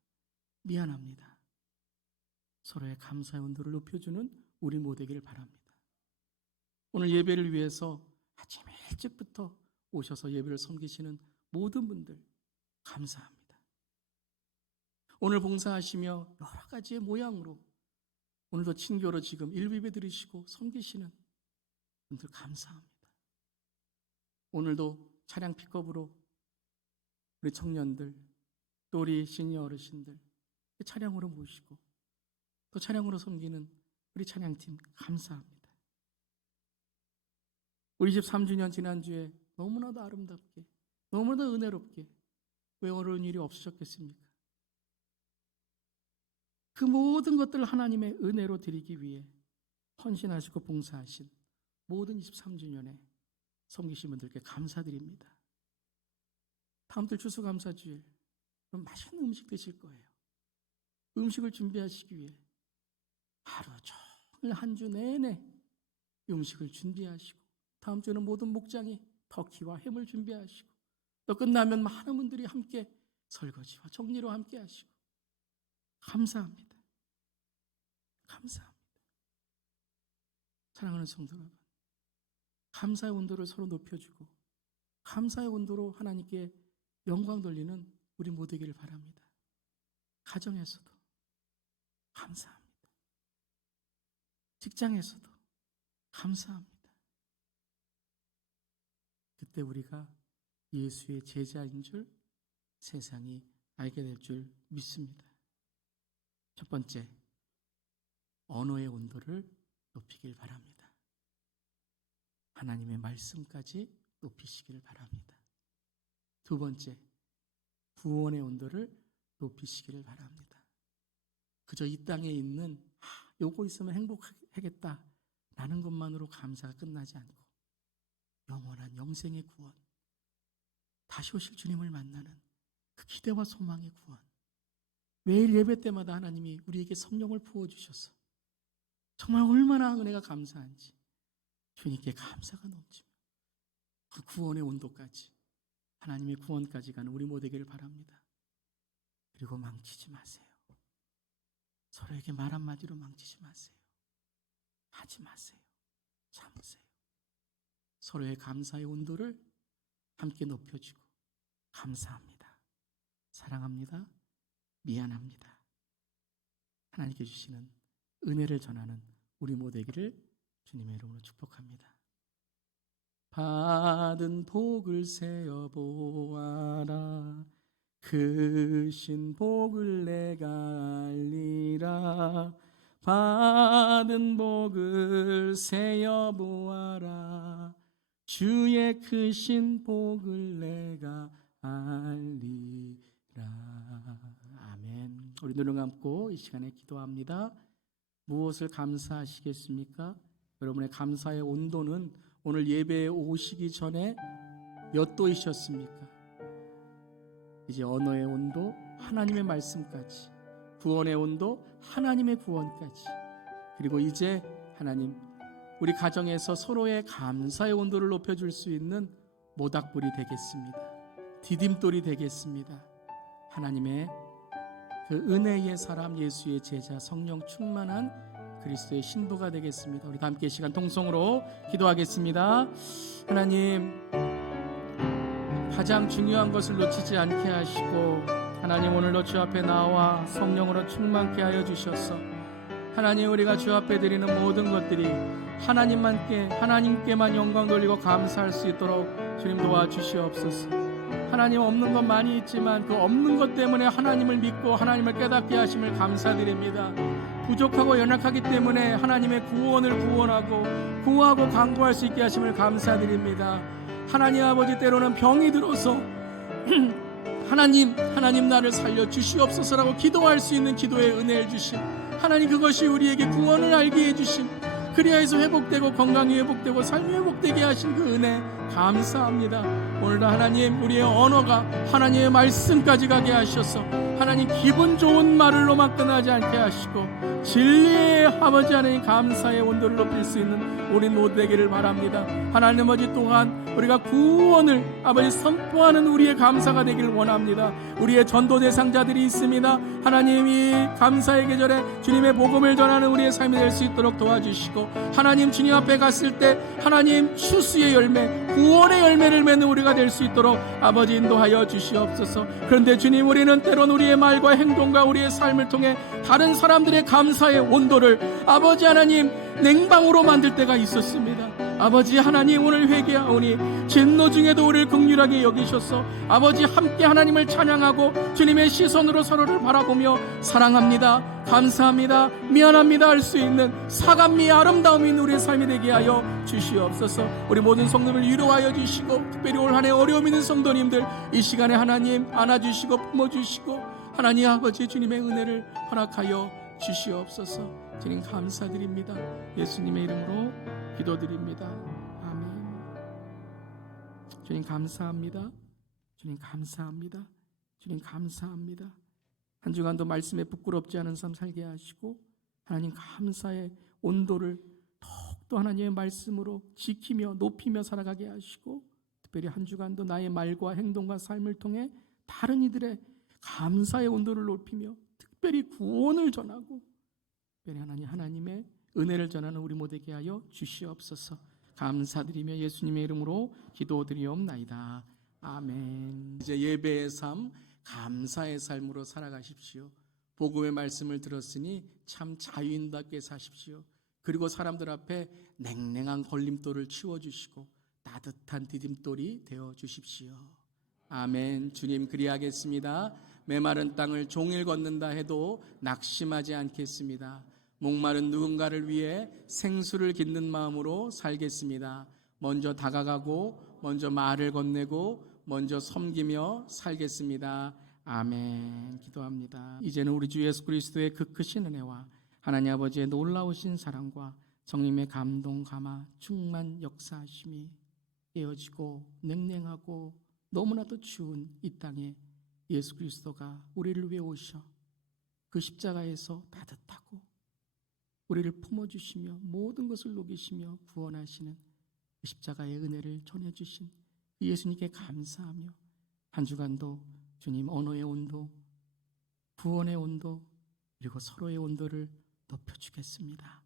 미안합니다, 서로의 감사의 온도를 높여주는 우리 모두 되기를 바랍니다. 오늘 예배를 위해서 아침 일찍부터 오셔서 예배를 섬기시는 모든 분들 감사합니다. 오늘 봉사하시며 여러 가지의 모양으로 오늘도 친교로 지금 일비배 드리시고 섬기시는 분들 감사합니다. 오늘도 차량 픽업으로 우리 청년들 또 우리 시니어 어르신들 차량으로 모시고 또 차량으로 섬기는 우리 찬양팀 감사합니다. 우리 집 3주년 지난주에 너무나도 아름답게 너무나도 은혜롭게 왜 어려운 일이 없으셨겠습니까? 그 모든 것들을 하나님의 은혜로 드리기 위해 헌신하시고 봉사하신 모든 23주년에 섬기신 분들께 감사드립니다. 다음 달 추수감사주일 그럼 맛있는 음식 드실 거예요. 음식을 준비하시기 위해 하루 종일 한 주 내내 음식을 준비하시고 다음 주에는 모든 목장이 터키와 햄을 준비하시고 또 끝나면 많은 분들이 함께 설거지와 정리로 함께 하시고 감사합니다. 감사합니다. 사랑하는 성도 여러분, 감사의 온도를 서로 높여주고 감사의 온도로 하나님께 영광 돌리는 우리 모두 되기를 바랍니다. 가정에서도 감사합니다. 직장에서도 감사합니다. 그때 우리가 예수의 제자인 줄 세상이 알게 될 줄 믿습니다. 첫 번째, 언어의 온도를 높이길 바랍니다. 하나님의 말씀까지 높이시길 바랍니다. 두 번째, 구원의 온도를 높이시기를 바랍니다. 그저 이 땅에 있는 요거 있으면 행복하겠다라는 것만으로 감사가 끝나지 않고 영원한 영생의 구원, 다시 오실 주님을 만나는 그 기대와 소망의 구원, 매일 예배 때마다 하나님이 우리에게 성령을 부어주셔서 정말 얼마나 은혜가 감사한지 주님께 감사가 넘치며 그 구원의 온도까지, 하나님의 구원까지 가는 우리 모두 되기를 바랍니다. 그리고 망치지 마세요. 서로에게 말 한마디로 망치지 마세요. 하지 마세요. 참으세요. 서로의 감사의 온도를 함께 높여주고, 감사합니다, 사랑합니다, 미안합니다, 하나님께 주시는 은혜를 전하는 우리 모두 되기를 주님의 이름으로 축복합니다. 받은 복을 세어 보아라. 크신 복을 내가 알리라. 받은 복을 세어 보아라. 주의 크신 복을 내가 알리라. 아멘. 우리 눈을 감고 이 시간에 기도합니다. 무엇을 감사하시겠습니까? 여러분의 감사의 온도는 오늘 예배에 오시기 전에 몇 도이셨습니까? 이제 언어의 온도, 하나님의 말씀까지, 구원의 온도, 하나님의 구원까지, 그리고 이제 하나님, 우리 가정에서 서로의 감사의 온도를 높여줄 수 있는 모닥불이 되겠습니다. 디딤돌이 되겠습니다. 하나님의 그 은혜의 사람, 예수의 제자, 성령 충만한 그리스도의 신부가 되겠습니다. 우리 다 함께 시간 통성으로 기도하겠습니다. 하나님, 가장 중요한 것을 놓치지 않게 하시고, 하나님, 오늘도 주 앞에 나와 성령으로 충만케 하여 주셔서 하나님, 우리가 주 앞에 드리는 모든 것들이 하나님께만 영광 돌리고 감사할 수 있도록 주님 도와주시옵소서. 하나님, 없는 것 많이 있지만 그 없는 것 때문에 하나님을 믿고 하나님을 깨닫게 하심을 감사드립니다. 부족하고 연약하기 때문에 하나님의 구하고 간구할 수 있게 하심을 감사드립니다. 하나님 아버지, 때로는 병이 들어서 하나님 나를 살려 주시옵소서라고 기도할 수 있는 기도의 은혜를 주심, 하나님, 그것이 우리에게 구원을 알게 해주심, 그리하여서 회복되고 건강이 회복되고 삶이 회복되게 하신 그 은혜 감사합니다. 오늘도 하나님, 우리의 언어가 하나님의 말씀까지 가게 하셔서 하나님, 기분 좋은 말로만 끝나지 않게 하시고 진리의 아버지 하나님, 감사의 온도를 높일 수 있는 우리 모두 되기를 바랍니다. 하나님 아버지, 또한 우리가 구원을 아버지 선포하는 우리의 감사가 되기를 원합니다. 우리의 전도 대상자들이 있습니다. 하나님, 이 감사의 계절에 주님의 복음을 전하는 우리의 삶이 될 수 있도록 도와주시고, 하나님, 주님 앞에 갔을 때 하나님 추수의 열매, 구원의 열매를 맺는 우리가 될 수 있도록 아버지 인도하여 주시옵소서. 그런데 주님, 우리는 때론 우리의 말과 행동과 우리의 삶을 통해 다른 사람들의 감사의 온도를 아버지 하나님 냉방으로 만들 때가 있었습니다. 아버지 하나님, 오늘 회개하오니 진노 중에도 우리를 긍휼하게 여기셔서 아버지 함께 하나님을 찬양하고 주님의 시선으로 서로를 바라보며 사랑합니다, 감사합니다, 미안합니다 할 수 있는 사감미의 아름다움이 있는 우리의 삶이 되게 하여 주시옵소서. 우리 모든 성도를 위로하여 주시고, 특별히 올 한 해 어려움 있는 성도님들 이 시간에 하나님 안아주시고 품어주시고, 하나님 아버지 주님의 은혜를 허락하여 주시옵소서. 주님 감사드립니다. 예수님의 이름으로 기도드립니다. 아멘. 주님 감사합니다. 주님 감사합니다. 주님 감사합니다. 한 주간도 말씀에 부끄럽지 않은 삶 살게 하시고, 하나님 감사의 온도를 더욱더 하나님의 말씀으로 지키며 높이며 살아가게 하시고, 특별히 한 주간도 나의 말과 행동과 삶을 통해 다른 이들의 감사의 온도를 높이며 특별히 구원을 전하고, 특별히 하나님의 은혜를 전하는 우리 모두에게 하여 주시옵소서. 감사드리며 예수님의 이름으로 기도드리옵나이다. 아멘. 이제 예배의 삶, 감사의 삶으로 살아가십시오. 복음의 말씀을 들었으니 참 자유인답게 사십시오. 그리고 사람들 앞에 냉랭한 걸림돌을 치워주시고 따뜻한 디딤돌이 되어 주십시오. 아멘. 주님, 그리하겠습니다. 메마른 땅을 종일 걷는다 해도 낙심하지 않겠습니다. 목마른 누군가를 위해 생수를 깃는 마음으로 살겠습니다. 먼저 다가가고 먼저 말을 건네고 먼저 섬기며 살겠습니다. 아멘. 기도합니다. 이제는 우리 주 예수 그리스도의 그 크신 은혜와 하나님 아버지의 놀라우신 사랑과 성령의 감동 감화 충만 역사하심이 깨어지고 냉랭하고 너무나도 추운 이 땅에 예수 그리스도가 우리를 위해 오셔 그 십자가에서 따뜻하고 우리를 품어주시며 모든 것을 녹이시며 구원하시는 십자가의 은혜를 전해주신 예수님께 감사하며 한 주간도 주님 언어의 온도, 구원의 온도, 그리고 서로의 온도를 높여주겠습니다.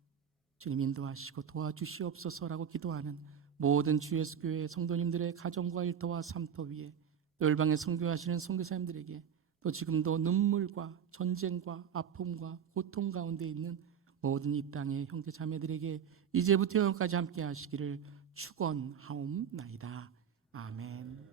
주님 인도하시고 도와주시옵소서라고 기도하는 모든 주 예수 교회 성도님들의 가정과 일터와 삶터 위에, 또 열방에 선교하시는 선교사님들에게, 또 지금도 눈물과 전쟁과 아픔과 고통 가운데 있는 모든 이 땅의 형제 자매들에게 이제부터 영원까지 함께 하시기를 축원하옵나이다. 아멘.